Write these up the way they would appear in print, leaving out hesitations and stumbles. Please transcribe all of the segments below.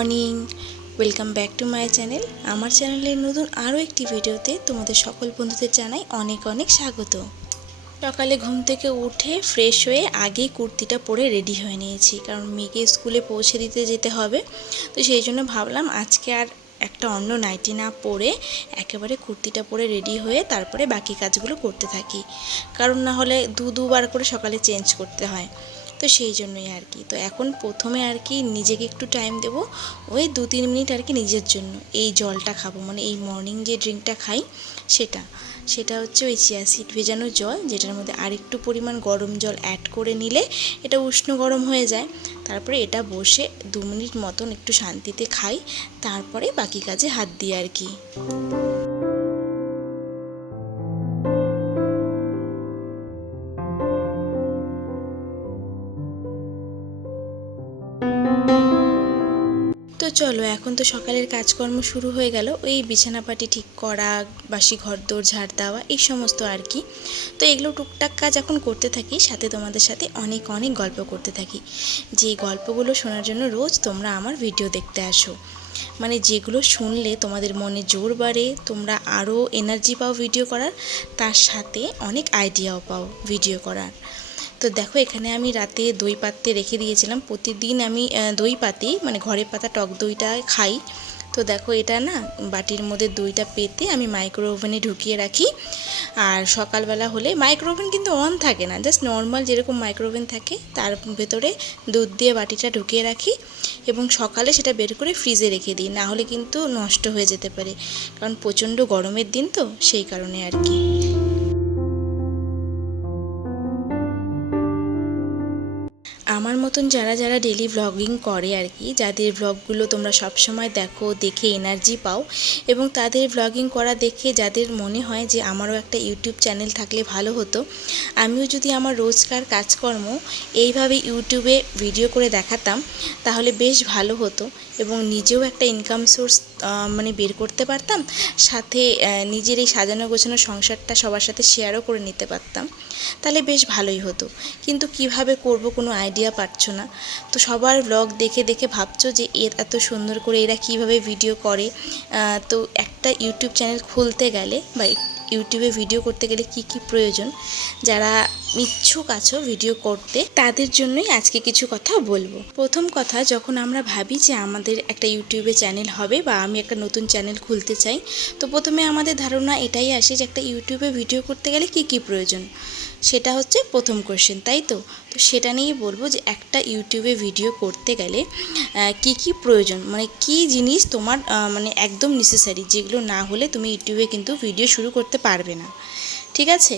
Morning, welcome back to my channel. আমার চ্যানেলের নতুন আরও একটি ভিডিওতে তোমাদের সকল বন্ধুদের জানাই অনেক অনেক স্বাগত। সকালে ঘুম থেকে উঠে ফ্রেশ হয়ে আগেই কুর্তিটা পরে রেডি হয়ে নিয়েছি, কারণ মেয়েকে স্কুলে পৌঁছে দিতে যেতে হবে। তো সেই জন্য ভাবলাম আজকে আর একটা অন্য নাইটি না পরে একেবারে কুর্তিটা পরে রেডি হয়ে তারপরে বাকি কাজগুলো করতে থাকি, কারণ না হলে দুবার করে সকালে চেঞ্জ করতে হয়। তো সেই জন্যই আর কি। তো এখন প্রথমে আর কি নিজেকে একটু টাইম দেব, ওই 2-3 মিনিট আর কি নিজের জন্য। এই জলটা খাবো, মানে এই মর্নিং যে ড্রিঙ্কটা খাই সেটা হচ্ছে ওই চিয়া সিড ভেজানো জল, যেটার মধ্যে আরেকটু পরিমাণ গরম জল অ্যাড করে নিলে এটা উষ্ণ গরম হয়ে যায়। তারপরে এটা বসে 2 মিনিট মতন একটু শান্তিতে খাই, তারপরে বাকি কাজে হাত দিই আর কি। তো চলো, এখন তো সকালের কাজকর্ম শুরু হয়ে গেল। ওই বিছানাপাটি ঠিক করা, বাসি ঘরদোর ঝাড় দেওয়া, এই সমস্ত আর কি। তো এগুলো টুকটাক কাজ এখন করতে থাকি, সাথে তোমাদের সাথে অনেক অনেক গল্প করতে থাকি। যে গল্পগুলো শোনার জন্য রোজ তোমরা আমার ভিডিও দেখতে আসো, মানে যেগুলো শুনলে তোমাদের মনে জোর বাড়ে, তোমরা আরও এনার্জি পাও ভিডিও করার, তার সাথে অনেক আইডিয়াও পাও ভিডিও করার। তো দেখো, এখানে আমি রাতে দই পাততে রেখে দিয়েছিলাম। প্রতিদিন আমি দই পাতি, মানে ঘরে পাতা টক দইটা খাই। তো দেখো, এটা না বাটির মধ্যে দইটা পেতে আমি মাইক্রো ওভেনে ঢুকিয়ে রাখি। আর সকালবেলা হলে মাইক্রো ওভেন কিন্তু অন থাকে না, জাস্ট নর্মাল যেরকম মাইক্রো ওভেন থাকে তার ভেতরে দুধ দিয়ে বাটিটা ঢুকিয়ে রাখি, এবং সকালে সেটা বের করে ফ্রিজে রেখে দিই, না হলে কিন্তু নষ্ট হয়ে যেতে পারে, কারণ প্রচণ্ড গরমের দিন তো সেই কারণে আর কি। আমার মতন যারা যারা ডেলি ভ্লগিং করে আর কি, যাদের ভ্লগগুলো তোমরা সবসময় দেখো, দেখে এনার্জি পাও, এবং তাদের ভ্লগিং করা দেখে যাদের মনে হয় যে আমারও একটা ইউটিউব চ্যানেল থাকলে ভালো হতো, আমিও যদি আমার রোজকার কাজকর্ম এইভাবে ইউটিউবে ভিডিও করে দেখাতাম তাহলে বেশ ভালো হতো, এবং নিজেও একটা ইনকাম সোর্স মানে বের করতে পারতাম, সাথে নিজের এই সাজানো গোছানো সংসারটা সবার সাথে শেয়ারও করে নিতে পারতাম, তাহলে বেশ ভালোই হতো। কিন্তু কিভাবে করব কোনো আইডিয়া পাচ্ছ না। তো সবার ব্লগ দেখে দেখে ভাবছো যে এত সুন্দর করে এরা কিভাবে ভিডিও করে। তো একটা ইউটিউব চ্যানেল খুলতে গেলে বা ইউটিউবে ভিডিও করতে গেলে কি কি প্রয়োজন, যারা ইচ্ছুক আছো ভিডিও করতে তাদের জন্যই আজকে কিছু কথা বলবো। প্রথম কথা, যখন আমরা ভাবি যে আমাদের একটা ইউটিউবে চ্যানেল হবে বা আমি একটা নতুন চ্যানেল খুলতে চাই, তো প্রথমে আমাদের ধারণা এটাই আসে যে একটা ইউটিউবে ভিডিও করতে গেলে কি কি প্রয়োজন, সেটা হচ্ছে প্রথম কোশ্চেন, তাই তো। তো সেটা নিয়েই বলবো যে একটা ইউটিউবে ভিডিও করতে গেলে কি কি প্রয়োজন, মানে কি জিনিস তোমার মানে একদম নেসেসারি, যেগুলো না হলে তুমি ইউটিউবে কিন্তু ভিডিও শুরু করতে পারবে না, ঠিক আছে।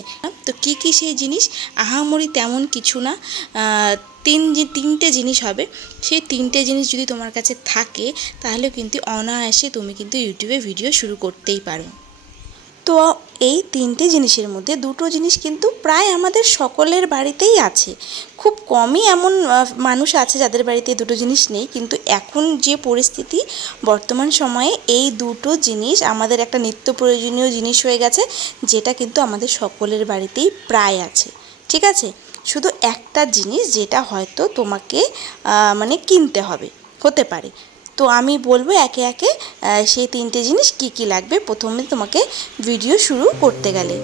তো কি কি সেই জিনিস, আহামরি তেমন কিছু না, তিনটে জিনিস হবে। সেই তিনটে জিনিস যদি তোমার কাছে থাকে তাহলে কিন্তু অনায়াসে তুমি কিন্তু ইউটিউবে ভিডিও শুরু করতেই পারো। তো এই তিনটে জিনিসের মধ্যে দুটো জিনিস কিন্তু প্রায় আমাদের সকলের বাড়িতেই আছে, খুব কমই এমন মানুষ আছে যাদের বাড়িতে দুটো জিনিস নেই, কিন্তু এখন যে পরিস্থিতি বর্তমান সময়ে এই দুটো জিনিস আমাদের একটা নিত্য প্রয়োজনীয় জিনিস হয়ে গেছে, যেটা কিন্তু আমাদের সকলের বাড়িতেই প্রায় আছে, ঠিক আছে। শুধু একটা জিনিস যেটা হয়তো তোমাকে মানে কিনতে হবে, হতে পারে। তো আমি বলবো একে একে সেই তিনটে জিনিস কি কি লাগবে প্রথমে তোমাকে ভিডিও শুরু করতে গেলে।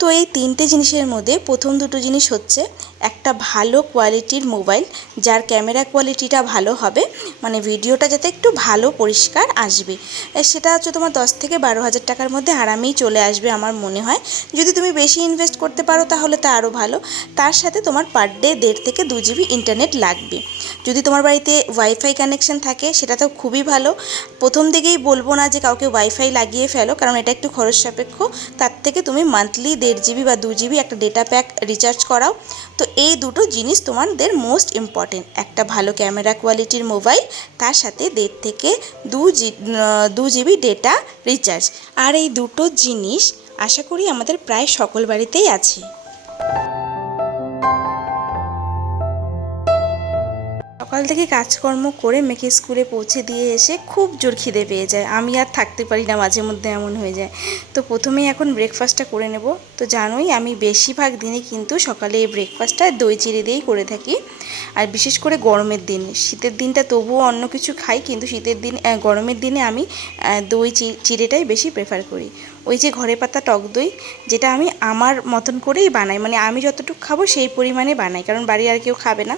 তো এই তিনটে জিনিসের মধ্যে প্রথম দুটো জিনিস হচ্ছে একটা ভালো কোয়ালিটির মোবাইল, যার ক্যামেরা কোয়ালিটিটা ভালো হবে, মানে ভিডিওটা যাতে একটু ভালো পরিষ্কার আসবে। সেটা হচ্ছে তোমার 10 থেকে 12 হাজার টাকার মধ্যে আরামেই চলে আসবে আমার মনে হয়। যদি তুমি বেশি ইনভেস্ট করতে পারো তাহলে তা আরও ভালো। তার সাথে তোমার পার ডে 1.5 থেকে 2 জিবি ইন্টারনেট লাগবে। যদি তোমার বাড়িতে ওয়াইফাই কানেকশন থাকে সেটা তো খুবই ভালো। প্রথম দিকেই বলবো না যে কাউকে ওয়াইফাই লাগিয়ে ফেলো, কারণ এটা একটু খরচ সাপেক্ষ। তার থেকে তুমি মান্থলি 1.5 জিবি বা 2 জিবি একটা ডেটা প্যাক রিচার্জ করাও। তো এই দুটো জিনিস তোমাদের মোস্ট ইম্পর্টেন্ট, একটা ভালো ক্যামেরা কোয়ালিটির মোবাইল, তার সাথে 1.5 থেকে 2 জিবি ডেটা রিচার্জ। আর এই দুটো জিনিস আশা করি আমাদের প্রায় সকল বাড়িতেই আছে। সকাল থেকে কাজকর্ম করে মেয়েকে স্কুলে পৌঁছে দিয়ে এসে খুব জোর খিদে পেয়ে যায়, আমি আর থাকতে পারি না, মাঝে মধ্যে এমন হয়ে যায়। তো প্রথমেই এখন ব্রেকফাস্টটা করে নেব। তো জানোই আমি বেশিরভাগ দিনে কিন্তু সকালে এই ব্রেকফাস্টটা দই চিড়ে দিয়েই করে থাকি। আর বিশেষ করে গরমের দিন, শীতের দিনটা তবুও অন্য কিছু খাই, কিন্তু গরমের দিনে আমি দই চিড়েটাই বেশি প্রেফার করি। ওই যে ঘরে পাতা টক দই, যেটা আমি আমার মতন করেই বানাই, মানে আমি যতটুকু খাবো সেই পরিমাণে বানাই, কারণ বাড়ি আর কেউ খাবে না।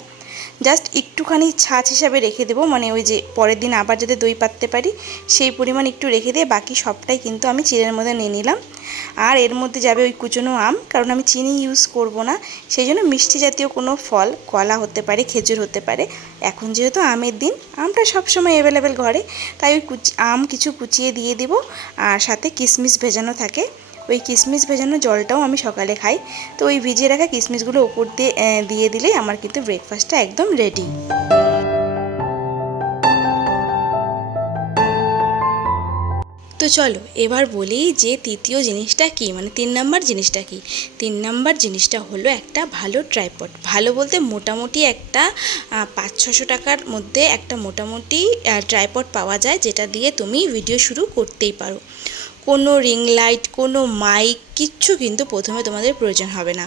জাস্ট একটুখানি ছাঁচ হিসাবে রেখে দেবো, মানে ওই যে পরের দিন আবার যাতে দই পাততে পারি সেই পরিমাণ একটু রেখে দিয়ে বাকি সবটাই কিন্তু আমি চিড়ের মধ্যে নিয়ে নিলাম। আর এর মধ্যে যাবে ওই কুচনো আম, কারণ আমি চিনি ইউজ করব না, সেই জন্য মিষ্টি জাতীয় কোনো ফল, কলা হতে পারে, খেজুর হতে পারে। এখন যেহেতু আমের দিন, আমটা সবসময় অ্যাভেলেবেল ঘরে, তাই ওই আম কিছু কুচিয়ে দিয়ে দিব। আর সাথে কিশমিশ ভেজানো থাকে, ওই কিশমিশ ভেজানো জলটাও আমি সকালে খাই। তো ওই ভিজিয়ে রাখা কিশমিশগুলো উপর দিয়ে দিলেই আমার কিন্তু ব্রেকফাস্টটা একদম রেডি। তো চলো এবার বলি যে তৃতীয় জিনিসটা কি, মানে 3 নাম্বার জিনিসটা কি। 3 নাম্বার জিনিসটা হলো একটা ভালো ট্রাইপড। ভালো বলতে মোটামুটি একটা 500-600 টাকার মধ্যে একটা মোটামুটি ট্রাইপড পাওয়া যায়, যেটা দিয়ে তুমি ভিডিও শুরু করতেই পারো। কোনো রিং লাইট, কোনো মাইক, কিচ্ছু কিন্তু প্রথমে তোমাদের প্রয়োজন হবে না,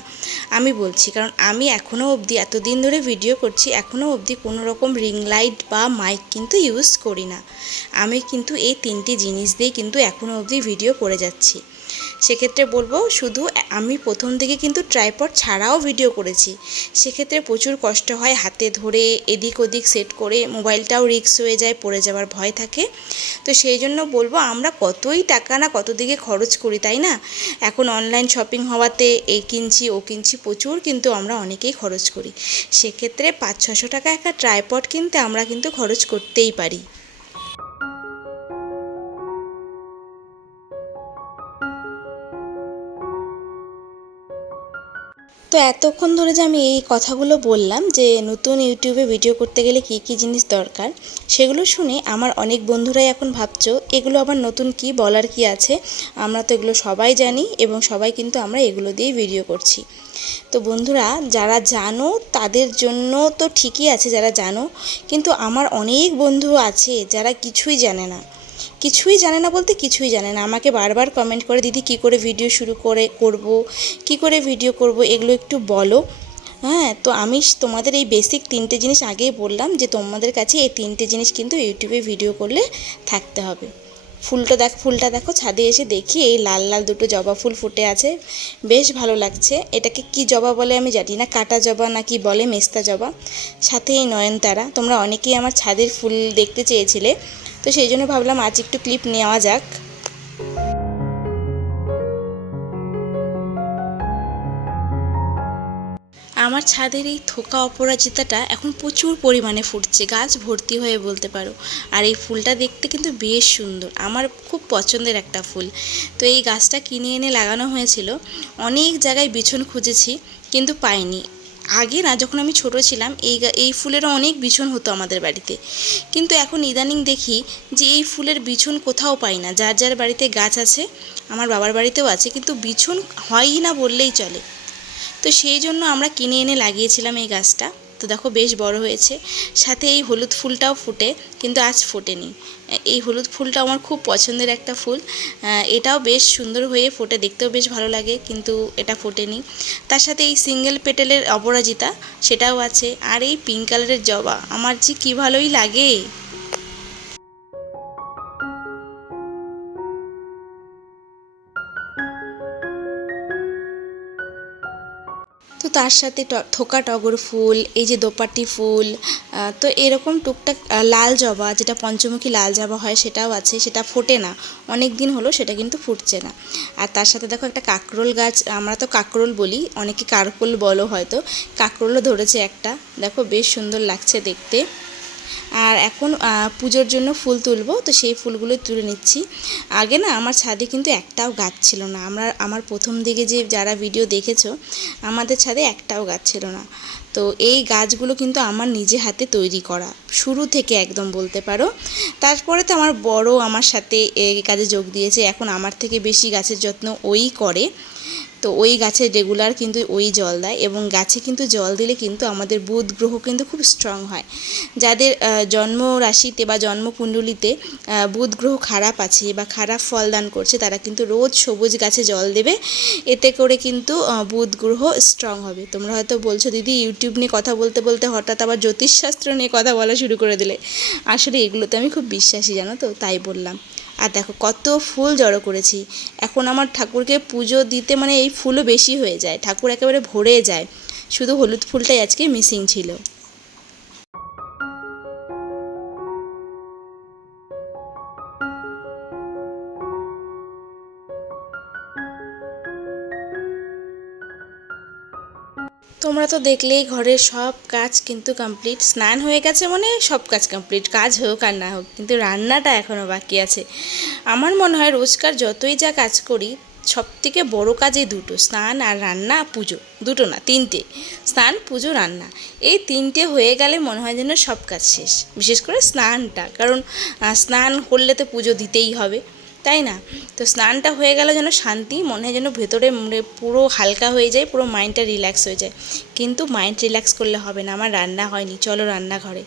আমি বলছি, কারণ আমি এখনও অবধি এতদিন ধরে ভিডিও করছি, এখনও অবধি কোনো রকম রিং লাইট বা মাইক কিন্তু ইউজ করি না। আমি কিন্তু এই 3টি জিনিস দিয়েই কিন্তু এখনও অবধি ভিডিও করে যাচ্ছি। সেক্ষেত্রে বলবো, শুধু আমি প্রথম থেকে কিন্তু ট্রাইপড ছাড়াও ভিডিও করেছি, সেক্ষেত্রে প্রচুর কষ্ট হয়, হাতে ধরে এদিক ওদিক সেট করে, মোবাইলটাও রিস্ক হয়ে যায়, পড়ে যাওয়ার ভয় থাকে। তো সেই জন্য বলবো, আমরা কতই টাকা না কত দিকে খরচ করি, তাই না? এখন অনলাইন শপিং হওয়াতে এই কিনছি ও কিনছি, প্রচুর কিন্তু আমরা অনেকেই খরচ করি। সেক্ষেত্রে 500-600 টাকা একটা ট্রাইপড কিনতে আমরা কিন্তু খরচ করতেই পারি। তো এতক্ষণ ধরে যে আমি এই কথাগুলো বললাম যে নতুন ইউটিউবে ভিডিও করতে গেলে কী কী জিনিস দরকার, সেগুলো শুনে আমার অনেক বন্ধুরাই এখন ভাবছো এগুলো আবার নতুন কি বলার কি আছে, আমরা তো এগুলো সবাই জানি এবং সবাই কিন্তু আমরা এগুলো দিয়েই ভিডিও করছি। তো বন্ধুরা, যারা জানো তাদের জন্য তো ঠিকই আছে যারা জানো, কিন্তু আমার অনেক বন্ধু আছে যারা কিছুই জানে না। কিছুই জানে না বলতে কিছুই জানে না, আমাকে বারবার কমেন্ট করে, দিদি কী করে ভিডিও শুরু করব, কী করে ভিডিও করব, এগুলো একটু বলো। হ্যাঁ, তো আমি তোমাদের এই বেসিক 3টে জিনিস আগেই বললাম যে তোমাদের কাছে এই 3টে জিনিস কিন্তু ইউটিউবে ভিডিও করলে থাকতে হবে। ফুলটা দেখো, ছাদে এসে দেখি এই লাল লাল দুটো জবা ফুল ফুটে আছে, বেশ ভালো লাগছে। এটাকে কি জবা বলে আমি জানি না, কাটা জবা না কি বলে, মেস্তা জবা। সাথে এই নয়নতারা, তোমরা অনেকেই আমার ছাদের ফুল দেখতে চেয়েছিলে, তো সেই জন্য ভাবলাম আজ একটু ক্লিপ নেওয়া যাক। আমার ছাদের এই থোকা অপরাজিতাটা এখন প্রচুর পরিমাণে ফুটছে, গাছ ভর্তি হয়ে বলতে পারো। আর এই ফুলটা দেখতে কিন্তু বেশ সুন্দর, আমার খুব পছন্দের একটা ফুল। তো এই গাছটা কিনে এনে লাগানো হয়েছিল, অনেক জায়গায় বিছন খুঁজেছি কিন্তু পাইনি। আগে না, যখন আমি ছোট ছিলাম, এই ফুলেরও অনেক বিছন হতো আমাদের বাড়িতে, কিন্তু এখন ইদানিং দেখি যে এই ফুলের বিছন কোথাও পাই না। যার যার বাড়িতে গাছ আছে, আমার বাবার বাড়িতেও আছে, কিন্তু বিছন হয়ই না বললেই চলে। তো সেই জন্য আমরা কিনে এনে লাগিয়েছিলাম এই গাছটা। তো দেখো বেশ বড় হয়েছে, সাথে এই হলুদ ফুলটাও ফুটে, কিন্তু আজ ফোটেনি। এই হলুদ ফুলটা আমার খুব পছন্দের একটা ফুল, এটাও বেশ সুন্দর হয়ে ফোটে, দেখতেও বেশ ভালো লাগে, কিন্তু এটা ফোটেনি। তার সাথে এই সিঙ্গেল পেটেলের অপরাজিতা সেটাও আছে, আর এই পিঙ্ক কালারের জবা আমার যে কী ভালোই লাগে। তো তার সাথে থোকা টগর ফুল, এই যে দোপাটি ফুল, তো এরকম টুকটাক লাল জবা, যেটা পঞ্চমুখী লাল জবা হয় সেটাও আছে, সেটা ফোটে না, অনেক দিন হলো সেটা কিন্তু ফুটছে না। আর তার সাথে দেখো একটা কাকরোল গাছ, আমরা তো কাকরোল বলি, অনেকে কারকোল বলো হয়তো, কাকরোলও ধরেছে একটা, দেখো বেশ সুন্দর লাগছে দেখতে। আর এখন পুজোর জন্য ফুল তুলবো, তো সেই ফুলগুলো তুলে নিচ্ছি। আগে না আমার ছাদে কিন্তু একটাও গাছ ছিল না, আমার প্রথম দিকে যে যারা ভিডিও দেখেছো, আমাদের ছাদে একটাও গাছ ছিল না। তো এই গাছগুলো কিন্তু আমার নিজে হাতে তৈরি করা, শুরু থেকে একদম বলতে পারো। তারপরে তো আমার বড় আমার সাথে এই কাজে যোগ দিয়েছে, এখন আমার থেকে বেশি গাছের যত্ন ওই করে। তো ওই গাছে রেগুলার কিন্তু ওই জল দেয়, এবং গাছে কিন্তু জল দিলে কিন্তু আমাদের বুধ গ্রহ কিন্তু খুব স্ট্রং হয়। যাদের জন্ম রাশিতে বা জন্মকুণ্ডলিতে বুধ গ্রহ খারাপ আছে বা খারাপ ফলদান করছে, তারা কিন্তু রোজ সবুজ গাছে জল দেবে, এতে করে কিন্তু বুধ গ্রহ স্ট্রং হবে। তোমরা হয়তো বলছো দিদি ইউটিউব নিয়ে কথা বলতে বলতে হঠাৎ আবার জ্যোতিষশাস্ত্র নিয়ে কথা বলা শুরু করে দিলে। আসলে এগুলোতে আমি খুব বিশ্বাসী, জানো তো, তাই বললাম। আর দেখো কত ফুল জড়ো করেছি। এখন আমার ঠাকুরকে পুজো দিতে মানে এই ফুলও বেশি হয়ে যায়, ঠাকুর একেবারে ভরে যায়। শুধু হলুদ ফুলটাই আজকে মিসিং ছিল। তোমরা তো দেখলেই ঘরের সব কাজ কিন্তু কমপ্লিট, স্নান হয়ে গেছে মানে সব কাজ কমপ্লিট, কাজ হোক আর না হোক, কিন্তু রান্নাটা এখনও বাকি আছে। আমার মনে হয় রোজকার যতই যা কাজ করি, সবথেকে বড় কাজ এই দুটো, স্নান আর রান্না, পুজো, দুটো না তিনটে, স্নান পুজো রান্না, এই তিনটে হয়ে গেলে মনে হয় যেন সব কাজ শেষ। বিশেষ করে স্নানটা, কারণ স্নান করলে তো পুজো দিতেই হবে, তাই না? তো স্নানটা হয়ে গেলে যেন শান্তি, মনে হয় যেন ভেতরে পুরো হালকা হয়ে যায়, পুরো মাইন্ডটা রিল্যাক্স হয়ে যায়। কিন্তু মাইন্ড রিল্যাক্স করলে হবে না, আমার রান্না হয়নি, চলো রান্নাঘরে।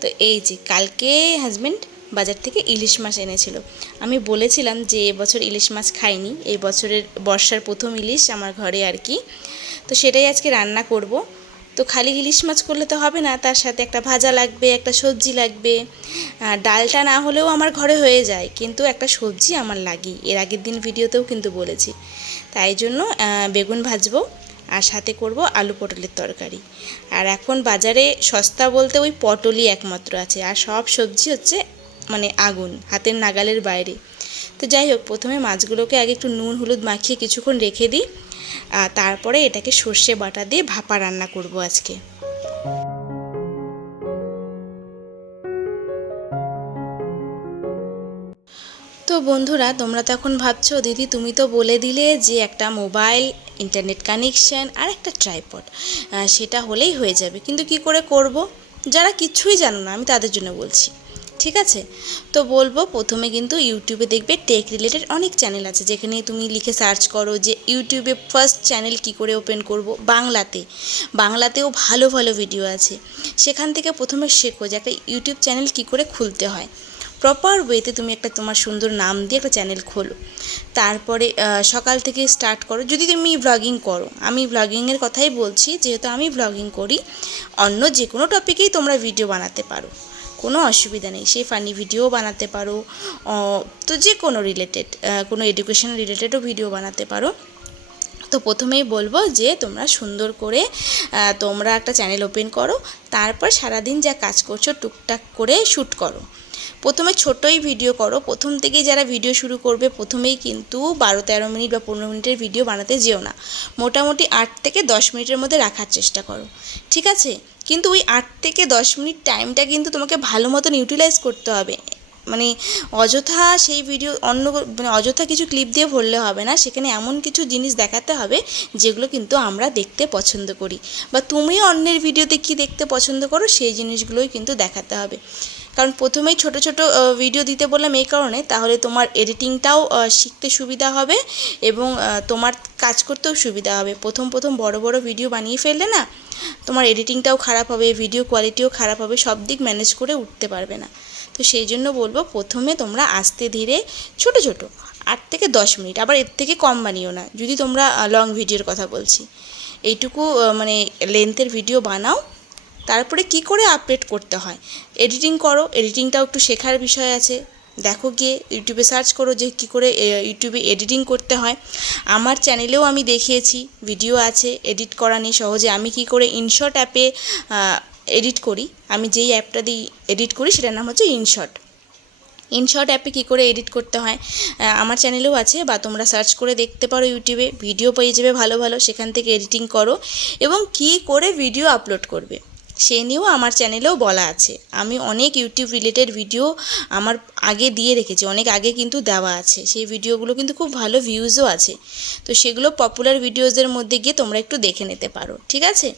তো এই যে কালকে হাজব্যান্ড বাজার থেকে ইলিশ মাছ এনেছিল। আমি বলেছিলাম যে এবছর ইলিশ মাছ খাইনি, এই বছরের বর্ষার প্রথম ইলিশ আমার ঘরে আর কি। তো সেটাই আজকে রান্না করব। তো খালি ইলিশ মাছ করলে তো হবে না, তার সাথে একটা ভাজা লাগবে, একটা সবজি লাগবে। ডালটা না হলেও আমার ঘরে হয়ে যায়, কিন্তু একটা সবজি আমার লাগেই, এর আগের দিন ভিডিওতেও কিন্তু বলেছি। তাই জন্য বেগুন ভাজবো, আর সাথে করব আলু পটলের তরকারি। আর এখন বাজারে সস্তা বলতে ওই পটলই একমাত্র আছে, আর সব সবজি হচ্ছে মানে আগুন, হাতের নাগালের বাইরে। তো যাই হোক, প্রথমে মাছগুলোকে আগে একটু নুন হলুদ মাখিয়ে কিছুক্ষণ রেখে দিই, তারপরে এটাকে সর্ষে বাটা দিয়ে ভাপা রান্না করব আজকে। তো বন্ধুরা, তোমরা তো এখন ভাবছো দিদি তুমি তো বলে দিলে যে একটা মোবাইল, ইন্টারনেট কানেকশান আর একটা ট্রাইপড, সেটা হলেই হয়ে যাবে, কিন্তু কি করে করব? যারা কিছুই জানো না আমি তাদের জন্য বলছি, ঠিক আছে? তো বলবো, প্রথমে কিন্তু ইউটিউবে দেখবে টেক রিলেটেড অনেক চ্যানেল আছে, যেখানে তুমি লিখে সার্চ করো যে ইউটিউবে ফার্স্ট চ্যানেল কি করে ওপেন করব, বাংলাতেও ভালো ভালো ভিডিও আছে। সেখান থেকে প্রথমে শেখো যে একটা ইউটিউব চ্যানেল কি করে খুলতে হয়। প্রপার ওয়েতে তুমি একটা তোমার সুন্দর নাম দিয়ে একটা চ্যানেল খোলো। তারপরে সকাল থেকে স্টার্ট করো, যদি তুমি ব্লগিং করো, আমি ব্লগিংয়ের কথাই বলছি, যেহেতু আমি ব্লগিং করি। অন্য যে কোনো টপিকেই তোমরা ভিডিও বানাতে পারো, কোনো অসুবিধা নেই, সেই ফানি ভিডিও বানাতে পারো, তো যে কোনো রিলেটেড, কোনো এডুকেশন রিলেটেডও ভিডিও বানাতে পারো। তো প্রথমেই বলবো যে তোমরা সুন্দর করে তোমরা একটা চ্যানেল ওপেন করো, তারপর সারাদিন যা কাজ করছো টুকটাক করে শ্যুট করো। প্রথমে ছোটোই ভিডিও করো, প্রথম থেকেই যারা ভিডিও শুরু করবে প্রথমেই কিন্তু 12-13 মিনিট বা 15 মিনিটের ভিডিও বানাতে যেও না, মোটামুটি 8 থেকে 10 মিনিটের মধ্যে রাখার চেষ্টা করো, ঠিক আছে? কিন্তু ওই 8 থেকে 10 মিনিট টাইমটা কিন্তু তোমাকে ভালো মতন ইউটিলাইজ করতে হবে। মানে অযথা সেই ভিডিও মানে অযথা কিছু ক্লিপ দিয়ে ভরলে হবে না, সেখানে এমন কিছু জিনিস দেখাতে হবে যেগুলো কিন্তু আমরা দেখতে পছন্দ করি, বা তুমি অন্যের ভিডিওতে কী দেখতে পছন্দ করো সেই জিনিসগুলোই কিন্তু দেখাতে হবে। কারণ প্রথমেই ছোট ছোট ভিডিও দিতে বললাম এই কারণে, তাহলে তোমার এডিটিংটাও শিখতে সুবিধা হবে এবং তোমার কাজ করতেও সুবিধা হবে। প্রথম বড় বড় ভিডিও বানিয়ে ফেললে না, তোমার এডিটিংটাও খারাপ হবে, ভিডিও কোয়ালিটিও খারাপ হবে, সব দিক ম্যানেজ করে উঠতে পারবে না। তো সেই জন্য বলবো, প্রথমে তোমরা আস্তে ধীরে ছোট 8 থেকে 10 মিনিট, আবার এর থেকে কম বানিও না, যদি তোমরা লং ভিডিওর কথা বলছি, এইটুকু মানে লেন্থের ভিডিও বানাও। তারপরে কি করে আপলোড করতে হয় এডিটিং করো, এডিটিংটাও একটু শেখার বিষয় আছে। দেখো, গিয়ে ইউটিউবে সার্চ করো যে কী করে ইউটিউবে এডিটিং করতে হয়। আমার চ্যানেলেও আমি দেখিয়েছি, ভিডিও আছে এডিট করা নিয়ে সহজে, আমি কি করে ইনশট অ্যাপে এডিট করি। আমি যেই অ্যাপটা দিয়ে এডিট করি সেটার নাম হচ্ছে ইনশট অ্যাপে কী করে এডিট করতে হয় আমার চ্যানেলেও আছে, বা তোমরা সার্চ করে দেখতে পারো ইউটিউবে, ভিডিও পেয়ে যাবে ভালো ভালো, সেখান থেকে এডিটিং করো এবং কী করে ভিডিও আপলোড করবে। সে নিয়েও আমার চ্যানেলেও বলা আছে। আমি অনেক ইউটিউব রিলেটেড ভিডিও আমার আগে দিয়ে রেখেছি, অনেক আগে কিন্তু দেওয়া আছে। সেই ভিডিওগুলো কিন্তু খুব ভালো ভিউজও আছে। তো সেগুলো পপুলার ভিডিওসের মধ্যে গিয়ে তোমরা একটু দেখে নিতে পারো, ঠিক আছে?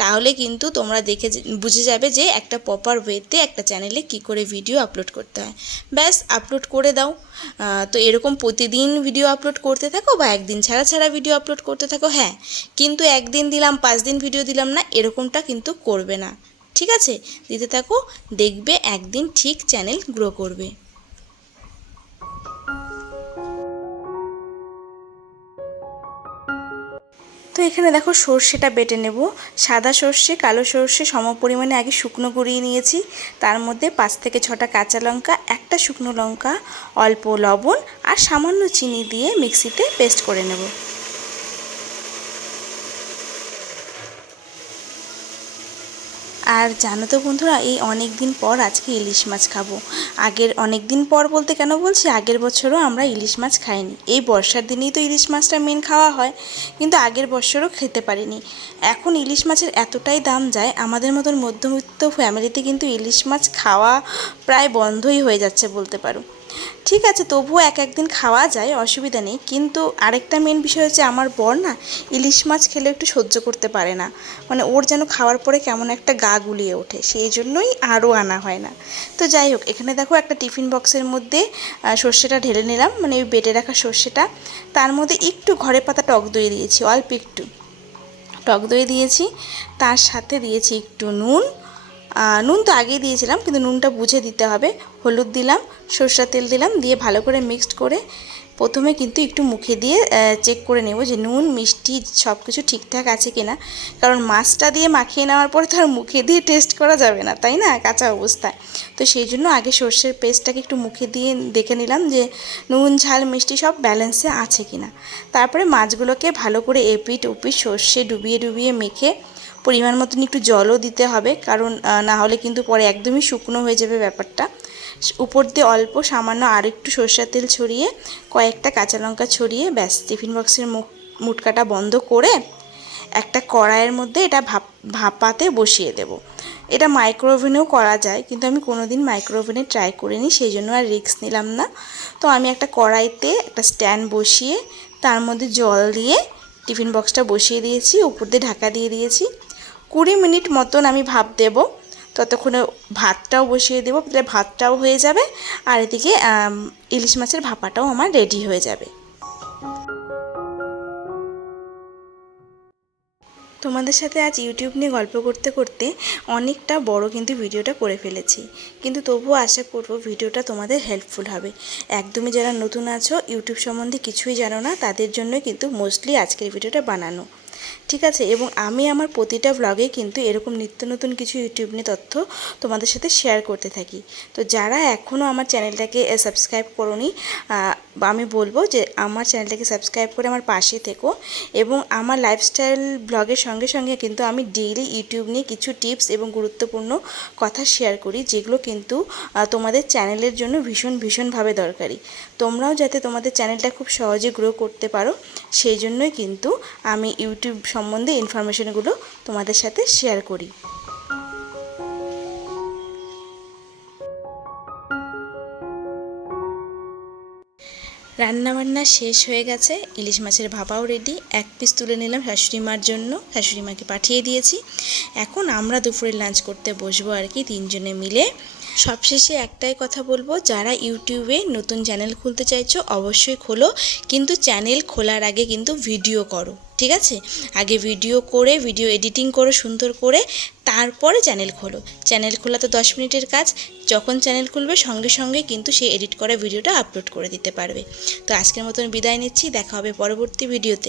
তাহলে কিন্তু তোমরা দেখে বুঝে যাবে যে একটা প্রপার ওয়েতে একটা চ্যানেলে কি করে ভিডিও আপলোড করতে হয়। ব্যাস আপলোড করে দাও। তো এরকম প্রতিদিন ভিডিও আপলোড করতে থাকো বা একদিন ছাড়া ছাড়া ভিডিও আপলোড করতে থাকো। হ্যাঁ, কিন্তু একদিন দিলাম 5 দিন ভিডিও দিলাম না, এরকমটা কিন্তু করবে না, ঠিক আছে? দিতে থাকো, দেখবে একদিন ঠিক চ্যানেল গ্রো করবে। তো এখানে দেখো সর্ষেটা বেটে নেব। সাদা সর্ষে কালো সর্ষে সম পরিমাণে আগে শুকনো করিয়ে নিয়েছি। তার মধ্যে 5 থেকে 6টা কাঁচা লঙ্কা, একটা শুকনো লঙ্কা, অল্প লবণ আর সামান্য চিনি দিয়ে মিক্সিতে পেস্ট করে নেব। আর জানো তো বন্ধুরা, এই অনেক দিন পর আজকে ইলিশ মাছ খাবো। অনেক দিন পর বলতে কেন বলছি, আগের বছরও আমরা ইলিশ মাছ খাইনি। এই বর্ষার দিনেই তো ইলিশ মাছটা মেন খাওয়া হয়, কিন্তু আগের বছরও খেতে পারিনি। এখন ইলিশ মাছের এতটাই দাম যায়, আমাদের মতন মধ্যবিত্ত ফ্যামিলিতে কিন্তু ইলিশ মাছ খাওয়া প্রায় বন্ধই হয়ে যাচ্ছে বলতে পারো। ঠিক আছে, তবুও একদিন খাওয়া যায়, অসুবিধা নেই। কিন্তু আরেকটা মেন বিষয় হচ্ছে, আমার বর না ইলিশ মাছ খেলে একটু সহ্য করতে পারে না। মানে ওর যেন খাওয়ার পরে কেমন একটা গা গুলিয়ে ওঠে, সেই জন্যই আরও আনা হয় না। তো যাই হোক, এখানে দেখো একটা টিফিন বক্সের মধ্যে সর্ষেটা ঢেলে নিলাম, মানে ওই বেটে রাখা সর্ষেটা। তার মধ্যে একটু ঘরে পাতা টক দই দিয়েছি, অল্প একটু টক দই দিয়েছি। তার সাথে দিয়েছি একটু নুন। নুন তো আগেই দিয়েছিলাম, কিন্তু নুনটা বুঝে দিতে হবে। হলুদ দিলাম, সরষের তেল দিলাম, দিয়ে ভালো করে মিক্সড করে প্রথমে কিন্তু একটু মুখে দিয়ে চেক করে নেব যে নুন মিষ্টি সব কিছু ঠিকঠাক আছে কিনা। কারণ মাছটা দিয়ে মাখিয়ে নেওয়ার পরে তো আর মুখে দিয়ে টেস্ট করা যাবে না, তাই না, কাঁচা অবস্থায়। তো সেই জন্য আগে সর্ষের পেস্টটাকে একটু মুখে দিয়ে দেখে নিলাম যে নুন ঝাল মিষ্টি সব ব্যালেন্সে আছে কিনা। তারপরে মাছগুলোকে ভালো করে এপিট ওপিট সর্ষে ডুবিয়ে ডুবিয়ে মেখে পরিমাণ মতন একটু জলও দিতে হবে, কারণ না হলে কিন্তু পরে একদমই শুকনো হয়ে যাবে ব্যাপারটা। উপর দিয়ে অল্প সামান্য আর একটু সরষের তেল ছড়িয়ে কয়েকটা কাঁচা লঙ্কা ছড়িয়ে ব্যাস টিফিন বক্সের মুটকাটা বন্ধ করে একটা কড়াইয়ের মধ্যে এটা ভাপাতে বসিয়ে দেব। এটা মাইক্রোওভেনেও করা যায়, কিন্তু আমি কোনো দিন মাইক্রোওভেনে ট্রাই করিনি, সেই জন্য আর রিস্ক নিলাম না। তো আমি একটা কড়াইতে একটা স্ট্যান্ড বসিয়ে তার মধ্যে জল দিয়ে টিফিন বক্সটা বসিয়ে দিয়েছি, উপর দিয়ে ঢাকা দিয়ে দিয়েছি। 20 মিনিট মতন আমি ভাপ দেব। ততক্ষণে ভাতটাও বসিয়ে দেবো, তাহলে ভাতটাও হয়ে যাবে আর এদিকে ইলিশ মাছের ভাপাটাও আমার রেডি হয়ে যাবে। তোমাদের সাথে আজ ইউটিউব নিয়ে গল্প করতে করতে অনেকটা বড় কিন্তু ভিডিওটা করে ফেলেছি, কিন্তু তবুও আশা করব ভিডিওটা তোমাদের হেল্পফুল হবে। একদমই যারা নতুন আছো, ইউটিউব সম্বন্ধে কিছুই জানো না, তাদের জন্যই কিন্তু মোস্টলি আজকের ভিডিওটা বানানো, ঠিক আছে? এবং আমি আমার প্রতিটা ব্লগে কিন্তু এরকম নিত্য নতুন কিছু ইউটিউব নিয়ে তথ্য তোমাদের সাথে শেয়ার করতে থাকি। তো যারা এখনও আমার চ্যানেলটাকে সাবস্ক্রাইব করোনি, আমি বলবো যে আমার চ্যানেলটাকে সাবস্ক্রাইব করে আমার পাশে থেকো। এবং আমার লাইফস্টাইল ব্লগের সঙ্গে সঙ্গে কিন্তু আমি ডেইলি ইউটিউব নিয়ে কিছু টিপস এবং গুরুত্বপূর্ণ কথা শেয়ার করি, যেগুলো কিন্তু তোমাদের চ্যানেলের জন্য ভীষণভাবে দরকারি। তোমরাও যাতে তোমাদের চ্যানেলটা খুব সহজে গ্রো করতে পারো, সেই জন্যই কিন্তু আমি ইউটিউব সম্বন্ধে ইনফরমেশনগুলো তোমাদের সাথে শেয়ার করি। রান্নাবান্না শেষ হয়ে গেছে, ইলিশ মাছের ভাপাও রেডি। এক পিস তুলে নিলাম শাশুড়ি মার জন্য, শাশুড়ি মাকে পাঠিয়ে দিয়েছি। এখন আমরা দুপুরে লাঞ্চ করতে বসবো আর কি, 3 জনে মিলে। সবশেষে একটাই কথা বলবো, যারা ইউটিউবে নতুন চ্যানেল খুলতে চাইছো অবশ্যই খোলো, কিন্তু চ্যানেল খোলার আগে কিন্তু ভিডিও করো, ঠিক আছে? আগে ভিডিও করে ভিডিও এডিটিং করো সুন্দর করে, তারপরে চ্যানেল খোলো। চ্যানেল খোলা তো 10 মিনিটের কাজ, যখন চ্যানেল খুলবে সঙ্গে সঙ্গে কিন্তু সেই এডিট করা ভিডিওটা আপলোড করে দিতে পারবে। তো আজকের মতন বিদায় নিচ্ছি, দেখা হবে পরবর্তী ভিডিওতে।